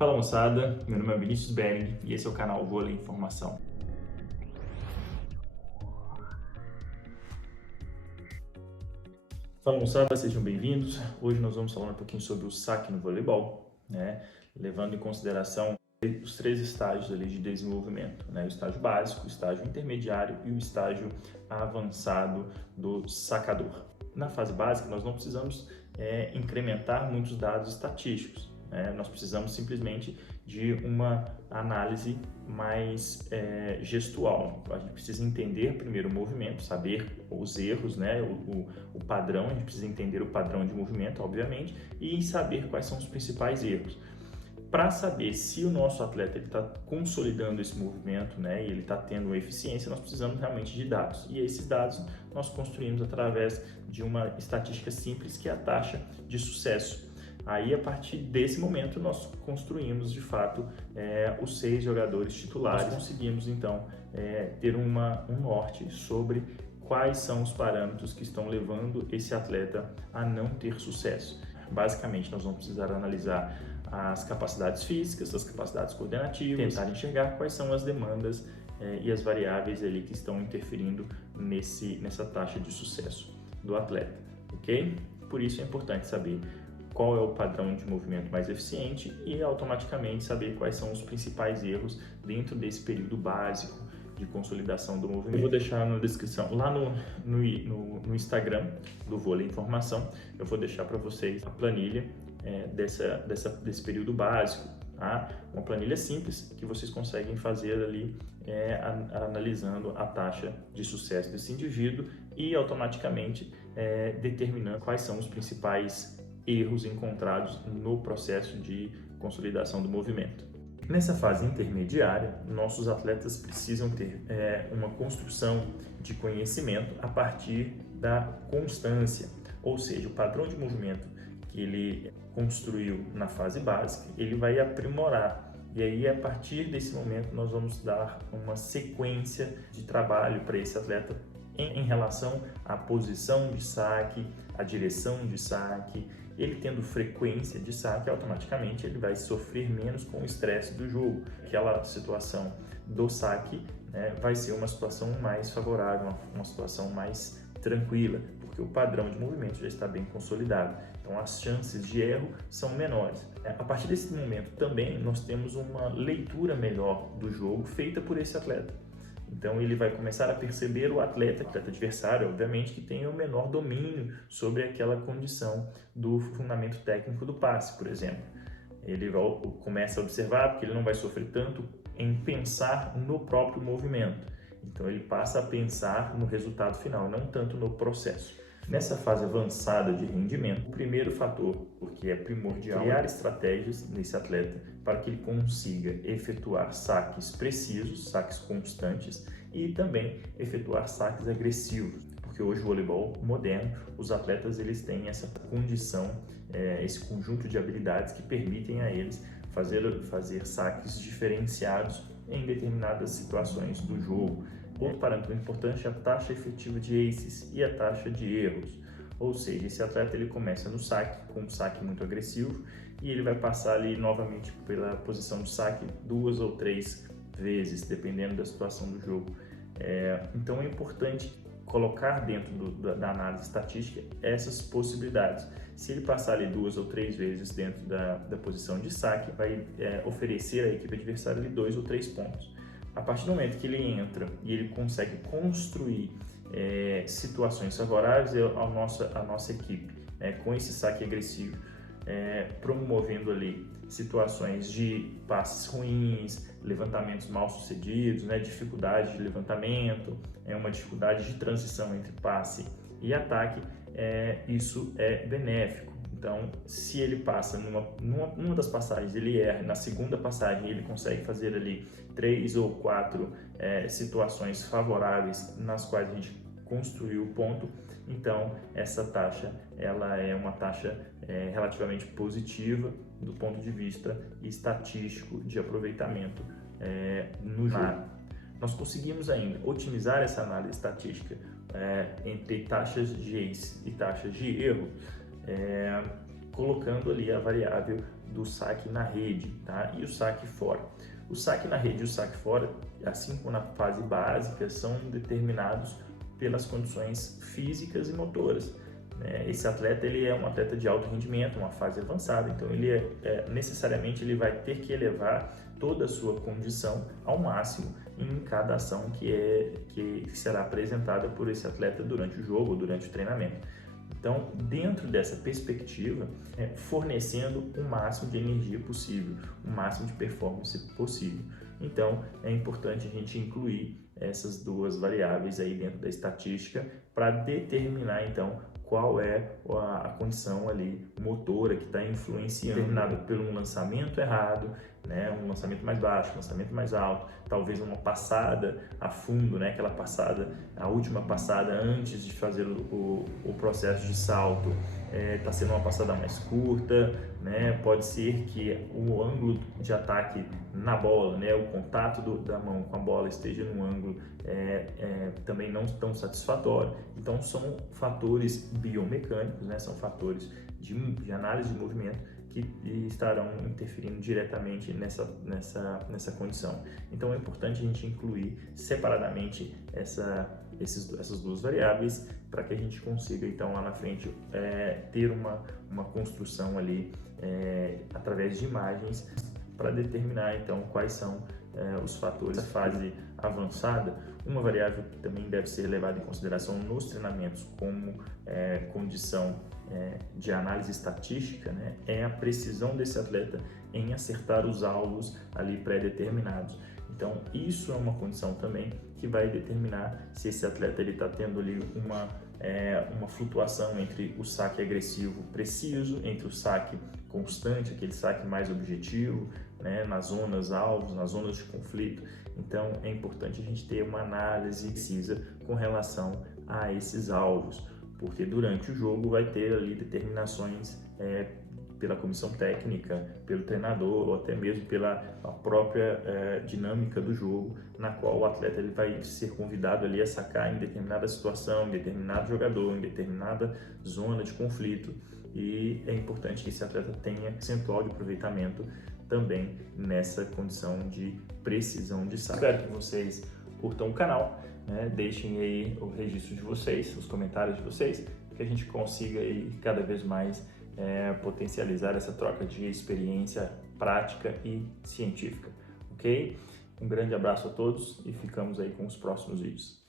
Fala moçada, meu nome é Vinícius Bering e esse é o canal Vôlei Informação. Fala moçada, sejam bem-vindos. Hoje nós vamos falar um pouquinho sobre o saque no voleibol, levando em consideração os três estágios ali de desenvolvimento, o estágio básico, o estágio intermediário e o estágio avançado do sacador. Na fase básica, nós não precisamos incrementar muitos dados estatísticos. Nós precisamos simplesmente de uma análise mais gestual. A gente precisa entender primeiro o movimento, saber os erros, o padrão, a gente precisa entender o padrão de movimento, obviamente, e saber quais são os principais erros. Para saber se o nosso atleta está consolidando esse movimento, e ele está tendo eficiência, nós precisamos realmente de dados. E esses dados nós construímos através de uma estatística simples, que é a taxa de sucesso. Aí, a partir desse momento, nós construímos, de fato, os 6 jogadores titulares. Nós conseguimos, então, ter um norte sobre quais são os parâmetros que estão levando esse atleta a não ter sucesso. Basicamente, nós vamos precisar analisar as capacidades físicas, as capacidades coordenativas, tentar enxergar quais são as demandas e as variáveis ali que estão interferindo nessa taxa de sucesso do atleta, ok? Por isso é importante saber qual é o padrão de movimento mais eficiente e automaticamente saber quais são os principais erros dentro desse período básico de consolidação do movimento. Eu vou deixar na descrição, lá no Instagram do Vôlei Informação, eu vou deixar para vocês a planilha desse período básico, tá? Uma planilha simples que vocês conseguem fazer ali analisando a taxa de sucesso desse indivíduo e automaticamente determinando quais são os principais erros encontrados no processo de consolidação do movimento. Nessa fase intermediária, nossos atletas precisam ter uma construção de conhecimento a partir da constância, ou seja, o padrão de movimento que ele construiu na fase básica, ele vai aprimorar. E aí, a partir desse momento, nós vamos dar uma sequência de trabalho para esse atleta em relação à posição de saque, à direção de saque. Ele tendo frequência de saque, automaticamente ele vai sofrer menos com o estresse do jogo. Aquela situação do saque vai ser uma situação mais favorável, uma situação mais tranquila, porque o padrão de movimento já está bem consolidado. Então as chances de erro são menores. A partir desse momento também nós temos uma leitura melhor do jogo feita por esse atleta. Então ele vai começar a perceber o atleta adversário, obviamente, que tem o menor domínio sobre aquela condição do fundamento técnico do passe, por exemplo. Ele começa a observar, porque ele não vai sofrer tanto em pensar no próprio movimento. Então ele passa a pensar no resultado final, não tanto no processo. Nessa fase avançada de rendimento, o primeiro fator, porque é primordial, criar estratégias nesse atleta para que ele consiga efetuar saques precisos, saques constantes e também efetuar saques agressivos, porque hoje o voleibol moderno, os atletas eles têm essa condição, esse conjunto de habilidades que permitem a eles fazer saques diferenciados em determinadas situações do jogo. Outro parâmetro importante é a taxa efetiva de aces e a taxa de erros. Ou seja, esse atleta ele começa no saque, com um saque muito agressivo, e ele vai passar ali novamente pela posição de saque 2 ou 3 vezes, dependendo da situação do jogo. Então é importante colocar dentro da análise estatística essas possibilidades. Se ele passar ali 2 ou 3 vezes dentro da posição de saque, vai oferecer à equipe adversária ali 2 ou 3 pontos. A partir do momento que ele entra e ele consegue construir situações favoráveis à nossa equipe, com esse saque agressivo, promovendo ali situações de passes ruins, levantamentos mal sucedidos, dificuldade de levantamento, uma dificuldade de transição entre passe e ataque, isso é benéfico. Então, se ele passa numa das passagens, ele erra, na segunda passagem ele consegue fazer ali 3 ou 4 situações favoráveis nas quais a gente construiu o ponto, então essa taxa ela é uma taxa relativamente positiva do ponto de vista estatístico de aproveitamento no jogo. Nós conseguimos ainda otimizar essa análise estatística entre taxas de ace e taxas de erro, colocando ali a variável do saque na rede, tá? E o saque fora. O saque na rede e o saque fora, assim como na fase básica, são determinados pelas condições físicas e motoras. Esse atleta ele é um atleta de alto rendimento, uma fase avançada, então ele necessariamente ele vai ter que elevar toda a sua condição ao máximo em cada ação que será apresentada por esse atleta durante o jogo ou durante o treinamento. Então, dentro dessa perspectiva, fornecendo o máximo de energia possível, o máximo de performance possível. Então, é importante a gente incluir essas duas variáveis aí dentro da estatística para determinar, então, qual é a condição ali motora que está influenciando, determinado por um lançamento errado, um lançamento mais baixo, um lançamento mais alto, talvez uma passada a fundo, aquela passada, a última passada antes de fazer o processo de salto, está sendo uma passada mais curta, pode ser que o ângulo de ataque na bola, o contato da mão com a bola esteja num ângulo também não tão satisfatório. Então são fatores biomecânicos, são fatores de análise de movimento que estarão interferindo diretamente nessa condição. Então é importante a gente incluir separadamente essas duas variáveis para que a gente consiga então lá na frente ter uma construção ali através de imagens para determinar então quais são os fatores da fase avançada. Uma variável que também deve ser levada em consideração nos treinamentos como condição de análise estatística, é a precisão desse atleta em acertar os alvos ali pré-determinados. Então isso é uma condição também que vai determinar se esse atleta está tendo ali uma flutuação entre o saque agressivo preciso, entre o saque constante, aquele saque mais objetivo, nas zonas alvos, nas zonas de conflito. Então é importante a gente ter uma análise precisa com relação a esses alvos, porque durante o jogo vai ter ali determinações pela comissão técnica, pelo treinador ou até mesmo pela própria dinâmica do jogo, na qual o atleta ele vai ser convidado ali a sacar em determinada situação, em determinado jogador, em determinada zona de conflito, e é importante que esse atleta tenha percentual de aproveitamento também nessa condição de precisão de saque. Espero que vocês curtam o canal, deixem aí o registro de vocês, os comentários de vocês, que a gente consiga aí cada vez mais potencializar essa troca de experiência prática e científica, ok? Um grande abraço a todos e ficamos aí com os próximos vídeos.